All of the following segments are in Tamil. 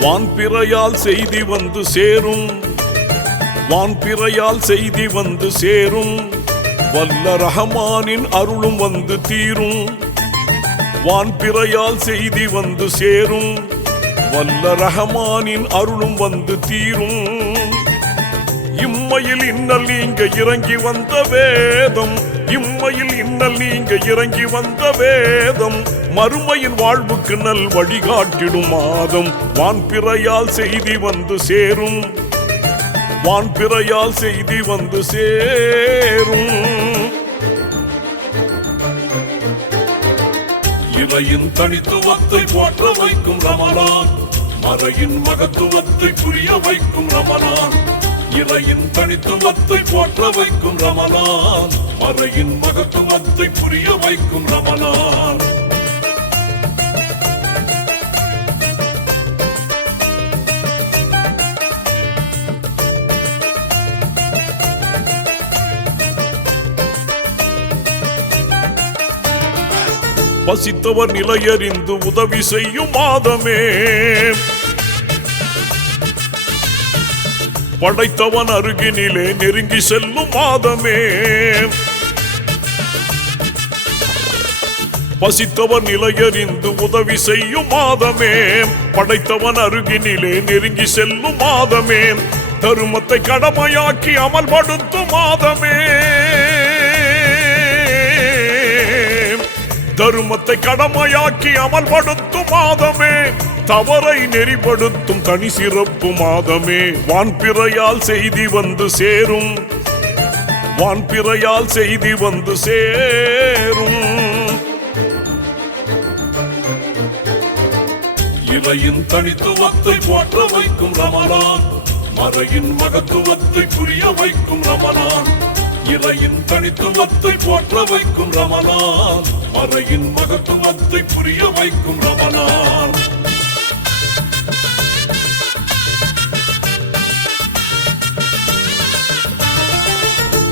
வான்பிறையால் செய்தி வந்து சேரும். வான்பிறையால் செய்தி வந்து சேரும். வல்ல ரஹமானின் அருளும் வந்து தீரும். வான்பிறையால் செய்தி வந்து சேரும். வல்ல ரஹமானின் அருளும் வந்து தீரும். இம்மையில் இன்னல் நீங்க இறங்கி வந்த வேதம். இம்மையில் இன்னல் நீங்க இறங்கி வந்த வேதம். மறுமையின் வாழ்வுக்கு நல் வழிகாட்டிடும் மாதம். வான்பிறையால் செய்தி வந்து சேரும். வான்பிறையால் செய்தி வந்து சேரும். இறையின் தனித்துவத்தை போற்ற வைக்கும் ரமலான் மறையின் மகத்துவத்தை புரிய வைக்கும் ரமலான் இறையின் தனித்துவத்தை போற்ற வைக்கும் ரமலான் மறையின் மகத்துவத்தை புரிய வைக்கும் ரமலான் பசித்தவர் நிலையறிந்து உதவி செய்யும் மாதமே. படைத்தவன் அருகினிலே நெருங்கி செல்லும் மாதமே. பசித்தவர் நிலையறிந்து உதவி செய்யும் மாதமே. படைத்தவன் அருகினிலே நெருங்கி செல்லும் மாதமே. தருமத்தை கடமையாக்கி அமல்படுத்தும் மாதமே. தருமத்தை கடமையாக்கி அமல்படுத்தும் மாதமே. தவறை நெறிப்படுத்தும் தனி சிறப்பு மாதமே. வான்பிறையால் செய்தி வந்து சேரும். வான்பிறையால் செய்தி வந்து சேரும். இலையின் தனித்துவத்தை போற்ற வைக்கும் ரமலான் மறையின் மகத்துவத்தை புரிய வைக்கும் ரமலான் இறையின் தனித்துவத்தை போற்ற வைக்கும் ரமணான். மறையின் மகத்துவத்தை புரிய வைக்கும் ரமணான்.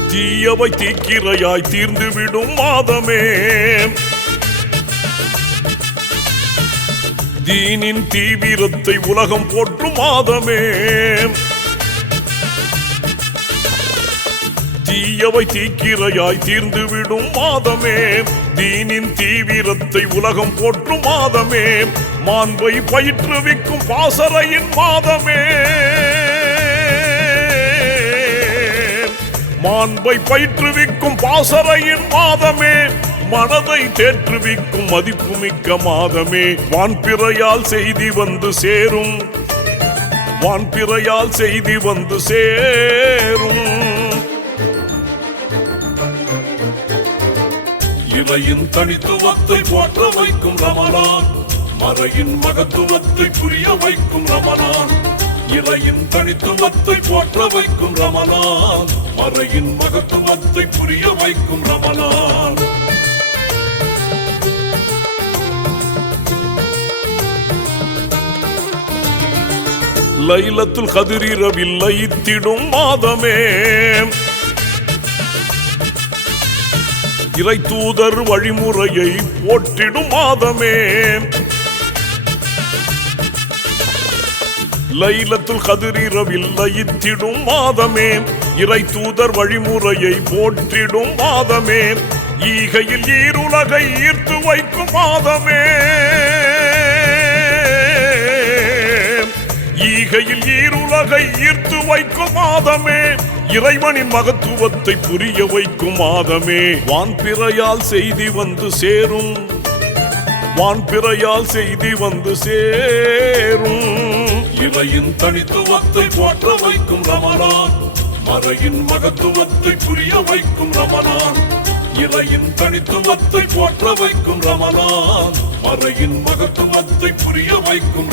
தீயவை தீக்கிரையாய் தீர்ந்துவிடும் மாதமே. தீனின் தீவிரத்தை உலகம் போற்றும் மாதமே. தீயவை தீக்கிரையாய் தீர்ந்துவிடும் மாதமே. தீனின் தீவிரத்தை உலகம் போற்றும் மாதமே. மாண்பை பயிற்றுவிக்கும் பாசறையின் மாதமே. மாண்பை பயிற்றுவிக்கும் பாசறையின் மாதமே. மனதை தேற்றுவிக்கும் மதிப்புமிக்க மாதமே. வான்பிறையால் செய்தி வந்து சேரும். வான்பிறையால் செய்தி வந்து சேரும். இறையின் தனித்துவத்தை போற்ற வைக்கும் ரமணான். மறையின் மகத்துவத்தை புரிய வைக்கும் ரமணான். இறையின் தனித்துவத்தை போற்ற வைக்கும் ரமணான். மறையின் மகத்துவத்தை புரிய வைக்கும் ரமணான். லைலத்துல் கதிரிரவில் லயித்திடும் மாதமே. இறை தூதர் வழிமுறையை போற்றிடும் மாதமே. லைலத்துல் கதிரிரவில் லயித்திடும் மாதமே. இறை தூதர் வழிமுறையை போற்றிடும் மாதமே. ஈகையில் ஈருலகை ஈர்த்து வைக்கும் மாதமே. ஈகையில் ஈருலகை ஈர்த்து வைக்கும் மாதமே. இறைவனின் மகத்துவத்தை புரிய வைக்கும் மாதமே. வான்பிறையால் செய்தி வந்து சேரும். வான்பிறையால் செய்தி வந்து சேரும். இறையின் தனித்துவத்தை போற்ற வைக்கும் ரமணான். மறையின் மகத்துவத்தை புரிய வைக்கும் ரமணான். இறையின் தனித்துவத்தை போற்ற வைக்கும் ரமணான். மறையின் மகத்துவத்தை புரிய வைக்கும்